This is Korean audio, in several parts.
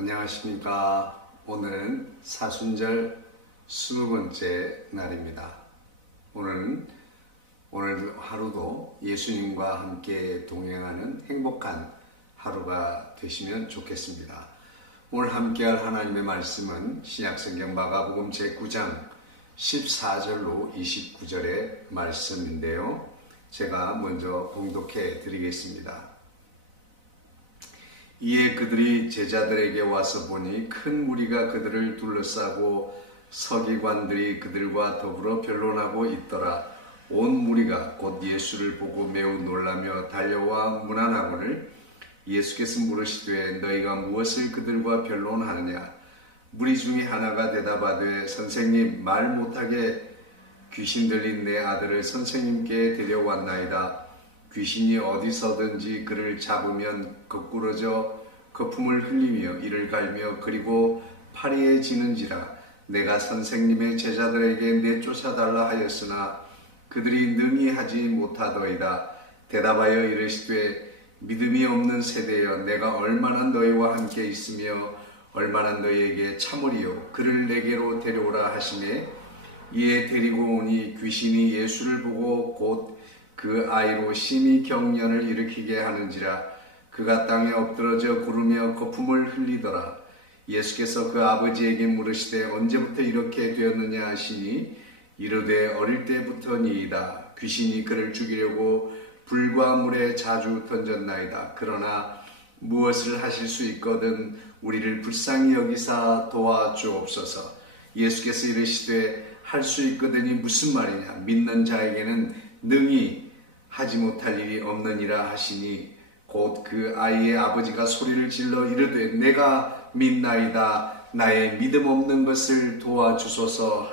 안녕하십니까. 오늘은 사순절 20번째 날입니다. 오늘 하루도 예수님과 함께 동행하는 행복한 하루가 되시면 좋겠습니다. 오늘 함께할 하나님의 말씀은 신약성경 마가복음 제9장 14절로 29절의 말씀인데요. 제가 먼저 봉독해 드리겠습니다. 이에 그들이 제자들에게 와서 보니 큰 무리가 그들을 둘러싸고 서기관들이 그들과 더불어 변론하고 있더라. 온 무리가 곧 예수를 보고 매우 놀라며 달려와 문안하거늘 예수께서 물으시되 너희가 무엇을 그들과 변론하느냐? 무리 중에 하나가 대답하되 선생님, 말 못하게 귀신 들린 내 아들을 선생님께 데려왔나이다. 귀신이 어디서든지 그를 잡으면 거꾸러져 거품을 흘리며 이를 갈며 그리고 파리해지는지라. 내가 선생님의 제자들에게 내쫓아달라 하였으나 그들이 능히 하지 못하더이다. 대답하여 이르시되 믿음이 없는 세대여, 내가 얼마나 너희와 함께 있으며 얼마나 너희에게 참으리요. 그를 내게로 데려오라 하시매 이에 데리고 오니 귀신이 예수를 보고 곧 그 아이로 심히 경련을 일으키게 하는지라. 그가 땅에 엎드러져 구르며 거품을 흘리더라. 예수께서 그 아버지에게 물으시되 언제부터 이렇게 되었느냐 하시니 이르되 어릴 때부터니이다. 귀신이 그를 죽이려고 불과 물에 자주 던졌나이다. 그러나 무엇을 하실 수 있거든 우리를 불쌍히 여기사 도와주옵소서. 예수께서 이르시되 할 수 있거든이 무슨 말이냐? 믿는 자에게는 능히 하지 못할 일이 없느니라 하시니 곧 그 아이의 아버지가 소리를 질러 이르되 내가 믿나이다. 나의 믿음 없는 것을 도와주소서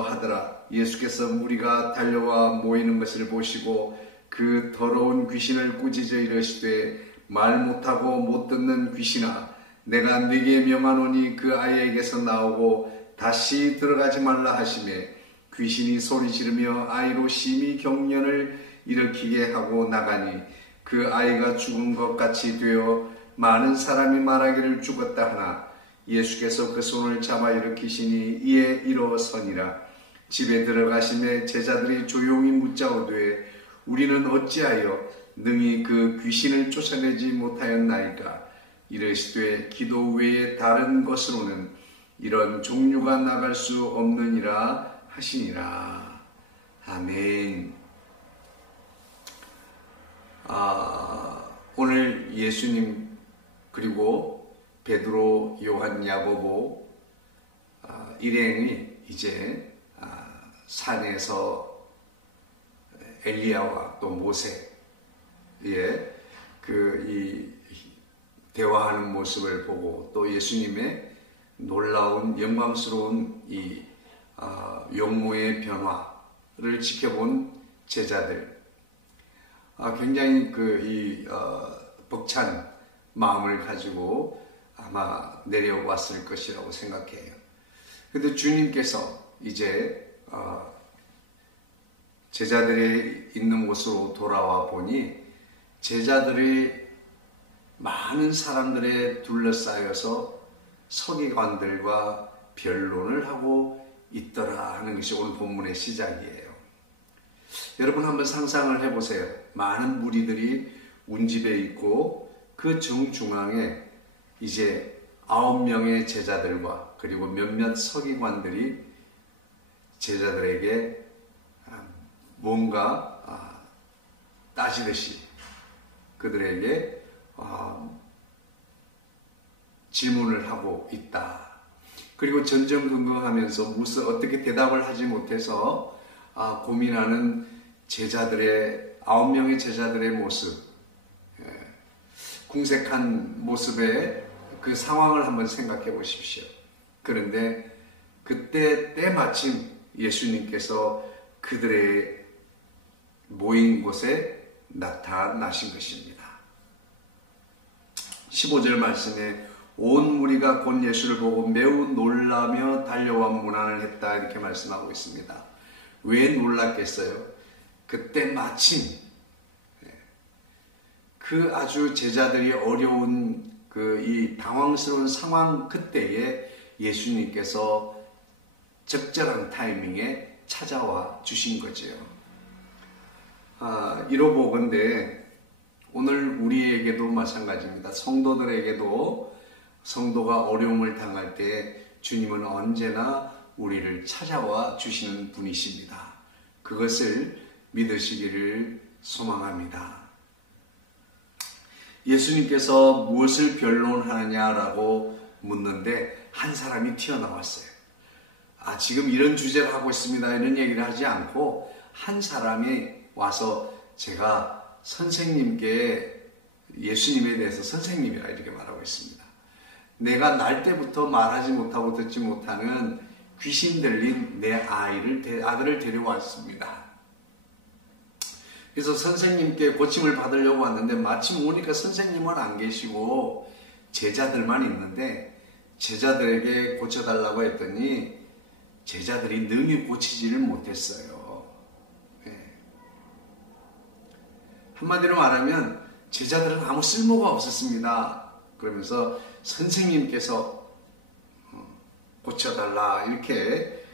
하더라. 예수께서 무리가 달려와 모이는 것을 보시고 그 더러운 귀신을 꾸짖어 이르시되 말 못하고 못 듣는 귀신아, 내가 네게 명하노니 그 아이에게서 나오고 다시 들어가지 말라 하시매 귀신이 소리 지르며 아이로 심히 경련을 일으키게 하고 나가니 그 아이가 죽은 것 같이 되어 많은 사람이 말하기를 죽었다 하나 예수께서 그 손을 잡아 일으키시니 이에 일어서니라. 집에 들어가시매 제자들이 조용히 묻자오되 우리는 어찌하여 능히 그 귀신을 쫓아내지 못하였나이까? 이르시되 기도 외에 다른 것으로는 이런 종류가 나갈 수 없느니라 하시니라. 아멘. 오늘 예수님 그리고 베드로, 요한, 야고보 일행이 이제 산에서 엘리야와 또 모세의 이 대화하는 모습을 보고 또 예수님의 놀라운 영광스러운 이 용모의 변화를 지켜본 제자들, 굉장히 벅찬 마음을 가지고 아마 내려왔을 것이라고 생각해요. 그런데 주님께서 이제 제자들이 있는 곳으로 돌아와 보니 제자들이 많은 사람들에 둘러싸여서 서기관들과 변론을 하고 있더라 하는 것이 오늘 본문의 시작이에요. 여러분 한번 상상을 해보세요. 많은 무리들이 운집에 있고 그 정중앙에 이제 9명의 제자들과 그리고 몇몇 서기관들이 제자들에게 뭔가 따지듯이 그들에게 질문을 하고 있다. 그리고 전전긍긍하면서 무슨 어떻게 대답을 하지 못해서 고민하는 제자들의 9명의 제자들의 모습, 궁색한 모습의 그 상황을 한번 생각해 보십시오. 그런데 그때 때마침 예수님께서 그들의 모인 곳에 나타나신 것입니다. 15절 말씀에 온 무리가 곧 예수를 보고 매우 놀라며 달려와 문안을 했다 이렇게 말씀하고 있습니다. 왜 놀랐겠어요? 그때 마침 그 아주 제자들이 어려운 이 당황스러운 상황 그때에 예수님께서 적절한 타이밍에 찾아와 주신 거지요. 이로보건대 오늘 우리에게도 마찬가지입니다. 성도들에게도 성도가 어려움을 당할 때 주님은 언제나 우리를 찾아와 주시는 분이십니다. 그것을 믿으시기를 소망합니다. 예수님께서 무엇을 변론하느냐라고 묻는데 한 사람이 튀어나왔어요. 지금 이런 주제를 하고 있습니다. 이런 얘기를 하지 않고 한 사람이 와서 제가 선생님께 예수님에 대해서 선생님이라 이렇게 말하고 있습니다. 내가 날 때부터 말하지 못하고 듣지 못하는 귀신 들린 내 아들을 데려왔습니다. 그래서 선생님께 고침을 받으려고 왔는데 마침 오니까 선생님은 안 계시고 제자들만 있는데 제자들에게 고쳐달라고 했더니 제자들이 능히 고치지를 못했어요. 한마디로 말하면 제자들은 아무 쓸모가 없었습니다. 그러면서 선생님께서 고쳐달라 이렇게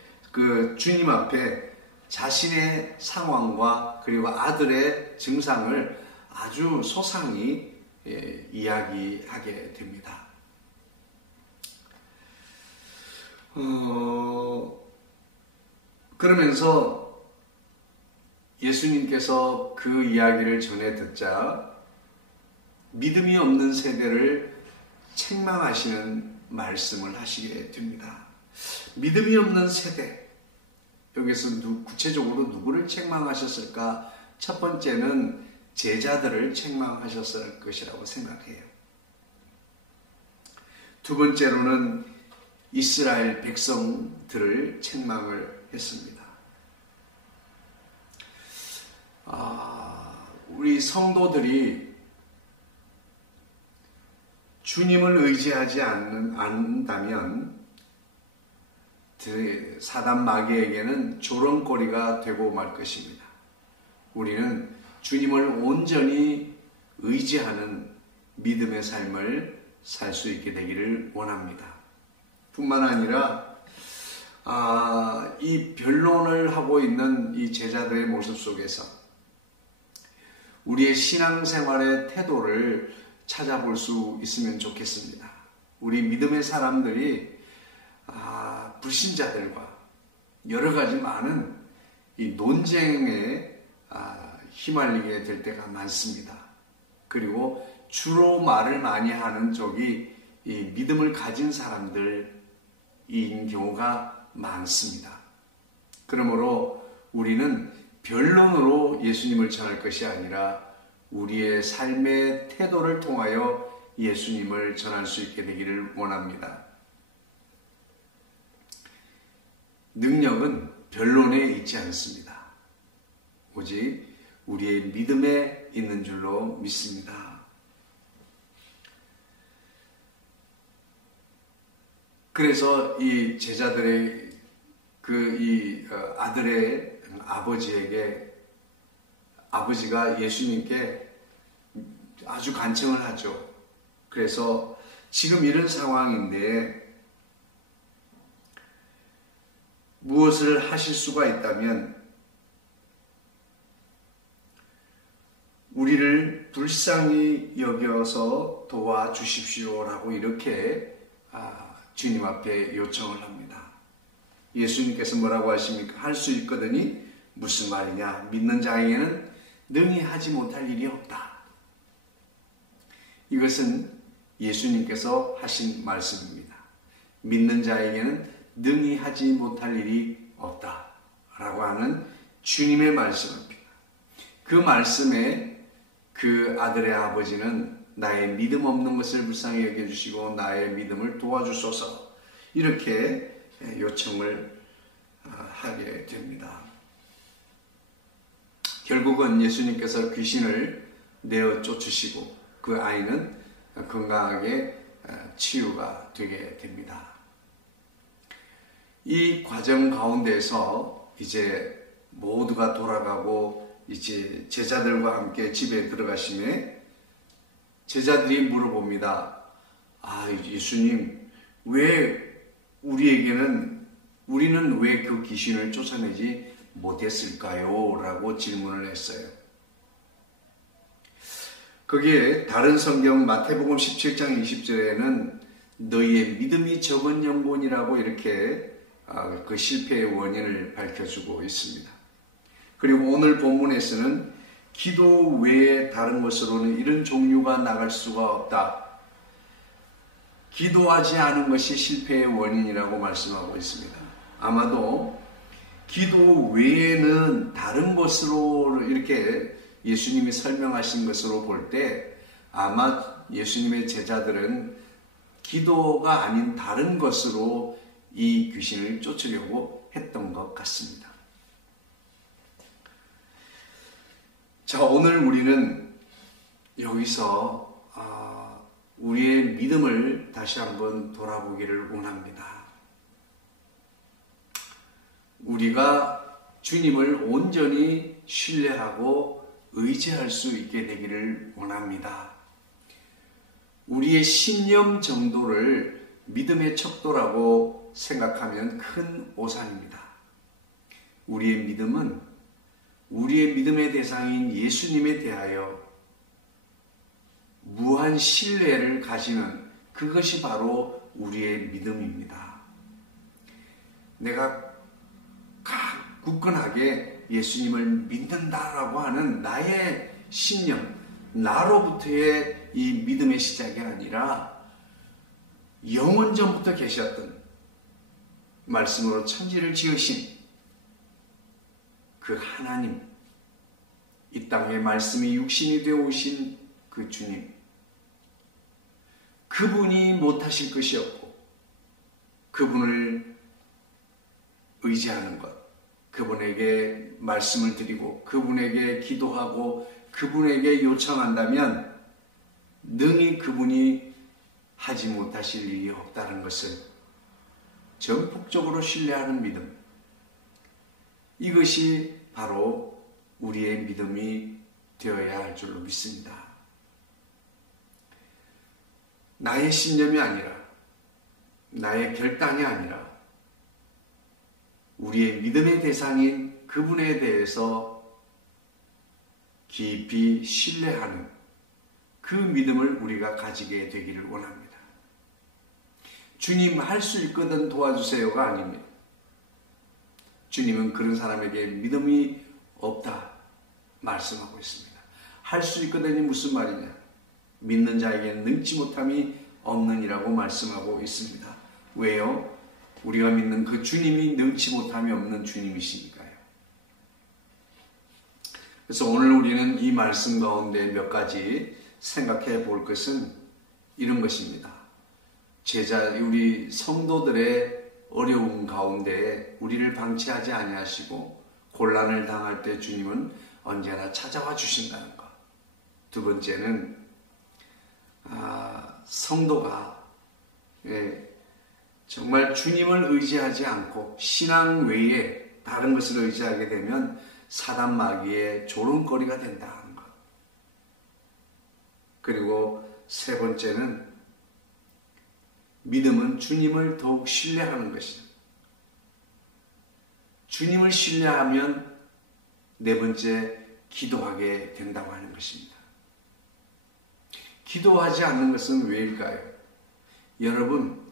주님 앞에 자신의 상황과 그리고 아들의 증상을 아주 소상히 이야기하게 됩니다. 그러면서 예수님께서 그 이야기를 전해 듣자 믿음이 없는 세대를 책망하시는 말씀을 하시게 됩니다. 믿음이 없는 세대, 여기서 구체적으로 누구를 책망하셨을까? 첫 번째는 제자들을 책망하셨을 것이라고 생각해요. 두 번째로는 이스라엘 백성들을 책망을 했습니다. 우리 성도들이 주님을 의지하지 않는다면 사단 마귀에게는 조롱거리가 되고 말 것입니다. 우리는 주님을 온전히 의지하는 믿음의 삶을 살 수 있게 되기를 원합니다. 뿐만 아니라 이 변론을 하고 있는 이 제자들의 모습 속에서 우리의 신앙생활의 태도를 찾아볼 수 있으면 좋겠습니다. 우리 믿음의 사람들이 불신자들과 여러 가지 많은 이 논쟁에 휘말리게 될 때가 많습니다. 그리고 주로 말을 많이 하는 쪽이 이 믿음을 가진 사람들인 경우가 많습니다. 그러므로 우리는 변론으로 예수님을 전할 것이 아니라 우리의 삶의 태도를 통하여 예수님을 전할 수 있게 되기를 원합니다. 능력은 변론에 있지 않습니다. 오직 우리의 믿음에 있는 줄로 믿습니다. 그래서 이 제자들의 아들의 아버지에게 아버지가 예수님께 아주 간청을 하죠. 그래서 지금 이런 상황인데 무엇을 하실 수가 있다면 우리를 불쌍히 여겨서 도와주십시오라고 이렇게 주님 앞에 요청을 합니다. 예수님께서 뭐라고 하십니까? 할 수 있거든이 무슨 말이냐? 믿는 자에게는 능히 하지 못할 일이 없다. 이것은 예수님께서 하신 말씀입니다. 믿는 자에게는 능히 하지 못할 일이 없다 라고 하는 주님의 말씀입니다. 그 말씀에 그 아들의 아버지는 나의 믿음 없는 것을 불쌍히 여겨주시고 나의 믿음을 도와주소서 이렇게 요청을 하게 됩니다. 결국은 예수님께서 귀신을 내어 쫓으시고 그 아이는 건강하게 치유가 되게 됩니다. 이 과정 가운데서 이제 모두가 돌아가고 이제 제자들과 함께 집에 들어가심에 제자들이 물어봅니다. 아, 예수님, 왜 우리는 왜 그 귀신을 쫓아내지 못했을까요? 라고 질문을 했어요. 거기에 다른 성경 마태복음 17장 20절에는 너희의 믿음이 적은 영혼이라고 이렇게 그 실패의 원인을 밝혀주고 있습니다. 그리고 오늘 본문에서는 기도 외에 다른 것으로는 이런 종류가 나갈 수가 없다. 기도하지 않은 것이 실패의 원인이라고 말씀하고 있습니다. 아마도 기도 외에는 다른 것으로 이렇게 예수님이 설명하신 것으로 볼 때 아마 예수님의 제자들은 기도가 아닌 다른 것으로 이 귀신을 쫓으려고 했던 것 같습니다. 자, 오늘 우리는 여기서 우리의 믿음을 다시 한번 돌아보기를 원합니다. 우리가 주님을 온전히 신뢰하고 의지할 수 있게 되기를 원합니다. 우리의 신념 정도를 믿음의 척도라고 생각하면 큰 오산입니다. 우리의 믿음은 우리의 믿음의 대상인 예수님에 대하여 무한 신뢰를 가지는 그것이 바로 우리의 믿음입니다. 내가 굳건하게 예수님을 믿는다라고 하는 나의 신념, 나로부터의 이 믿음의 시작이 아니라 영원 전부터 계셨던 말씀으로 천지를 지으신 그 하나님, 이 땅에 말씀이 육신이 되어 오신 그 주님, 그분이 못하실 것이 없고 그분을 의지하는 것, 그분에게 말씀을 드리고 그분에게 기도하고 그분에게 요청한다면 능히 그분이 하지 못하실 일이 없다는 것을 전폭적으로 신뢰하는 믿음, 이것이 바로 우리의 믿음이 되어야 할 줄로 믿습니다. 나의 신념이 아니라, 나의 결단이 아니라 우리의 믿음의 대상인 그분에 대해서 깊이 신뢰하는 그 믿음을 우리가 가지게 되기를 원합니다. 주님, 할 수 있거든 도와주세요가 아닙니다. 주님은 그런 사람에게 믿음이 없다 말씀하고 있습니다. 할 수 있거든이 무슨 말이냐? 믿는 자에게는 능치 못함이 없느니라고 말씀하고 있습니다. 왜요? 우리가 믿는 그 주님이 능치 못함이 없는 주님이시니까요. 그래서 오늘 우리는 이 말씀 가운데 몇 가지 생각해 볼 것은 이런 것입니다. 우리 성도들의 어려움 가운데 우리를 방치하지 아니하시고 곤란을 당할 때 주님은 언제나 찾아와 주신다는 것. 두 번째는 성도가 정말 주님을 의지하지 않고 신앙 외에 다른 것을 의지하게 되면 사단 마귀의 조롱거리가 된다는 것. 그리고 세 번째는 믿음은 주님을 더욱 신뢰하는 것입니다. 주님을 신뢰하면 네 번째, 기도하게 된다고 하는 것입니다. 기도하지 않는 것은 왜일까요? 여러분,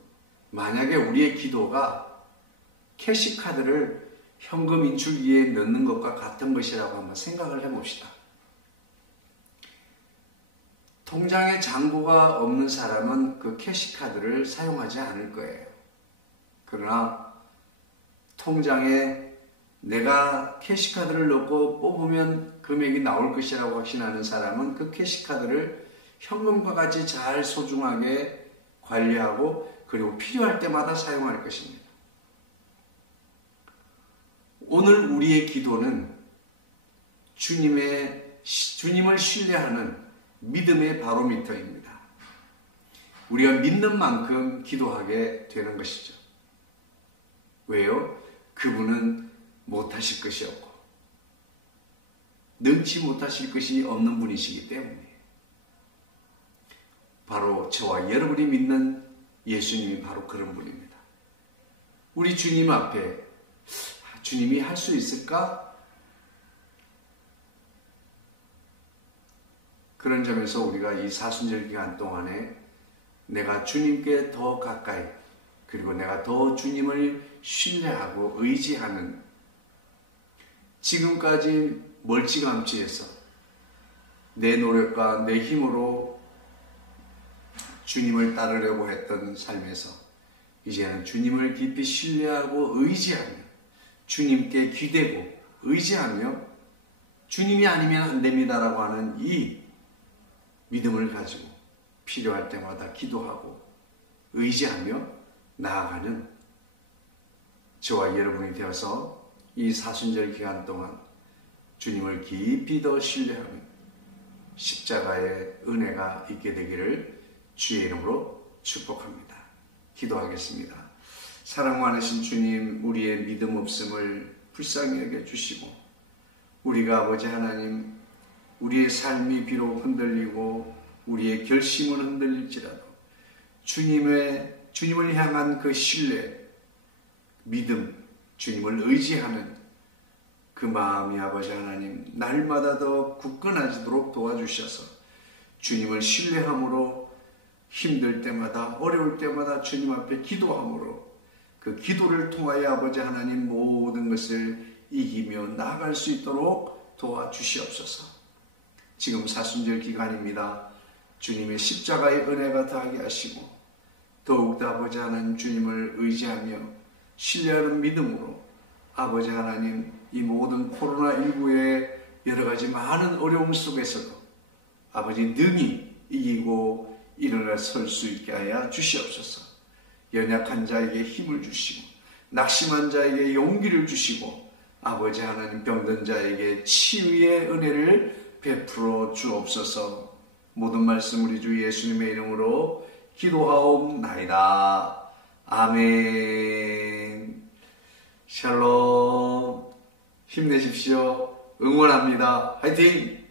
만약에 우리의 기도가 캐시카드를 현금 인출기에 넣는 것과 같은 것이라고 한번 생각을 해봅시다. 통장에 잔고가 없는 사람은 그 캐시카드를 사용하지 않을 거예요. 그러나 통장에 내가 캐시카드를 넣고 뽑으면 금액이 나올 것이라고 확신하는 사람은 그 캐시카드를 현금과 같이 잘 소중하게 관리하고 그리고 필요할 때마다 사용할 것입니다. 오늘 우리의 기도는 주님을 신뢰하는 믿음의 바로미터입니다. 우리가 믿는 만큼 기도하게 되는 것이죠. 왜요? 그분은 못하실 것이 없고 능치 못하실 것이 없는 분이시기 때문이에요. 바로 저와 여러분이 믿는 예수님이 바로 그런 분입니다. 우리 주님 앞에 주님이 할 수 있을까? 그런 점에서 우리가 이 사순절 기간 동안에 내가 주님께 더 가까이, 그리고 내가 더 주님을 신뢰하고 의지하는, 지금까지 멀찌감치해서 내 노력과 내 힘으로 주님을 따르려고 했던 삶에서 이제는 주님을 깊이 신뢰하고 의지하며 주님께 기대고 의지하며 주님이 아니면 안 됩니다라고 하는 이 믿음을 가지고 필요할 때마다 기도하고 의지하며 나아가는 저와 여러분이 되어서 이 사순절 기간 동안 주님을 깊이 더 신뢰하며 십자가의 은혜가 있게 되기를 주의 이름으로 축복합니다. 기도하겠습니다. 사랑 많으신 주님, 우리의 믿음 없음을 불쌍히 여겨주시고 우리가 아버지 하나님, 우리의 삶이 비록 흔들리고 우리의 결심은 흔들릴지라도 주님을 향한 그 신뢰, 믿음, 주님을 의지하는 그 마음이 아버지 하나님 날마다 더 굳건해지도록 도와주셔서 주님을 신뢰함으로 힘들 때마다 어려울 때마다 주님 앞에 기도함으로 그 기도를 통하여 아버지 하나님 모든 것을 이기며 나아갈 수 있도록 도와주시옵소서. 지금 사순절 기간입니다. 주님의 십자가의 은혜가 더하게 하시고 더욱더 아버지 하나님 주님을 의지하며 신뢰하는 믿음으로 아버지 하나님 이 모든 코로나19의 여러가지 많은 어려움 속에서도 아버지 능히 이기고 일어나 설 수 있게 하여 주시옵소서. 연약한 자에게 힘을 주시고 낙심한 자에게 용기를 주시고 아버지 하나님 병든 자에게 치유의 은혜를 베풀어 주옵소서. 모든 말씀 우리 주 예수님의 이름으로 기도하옵나이다. 아멘. 샬롬. 힘내십시오. 응원합니다. 화이팅!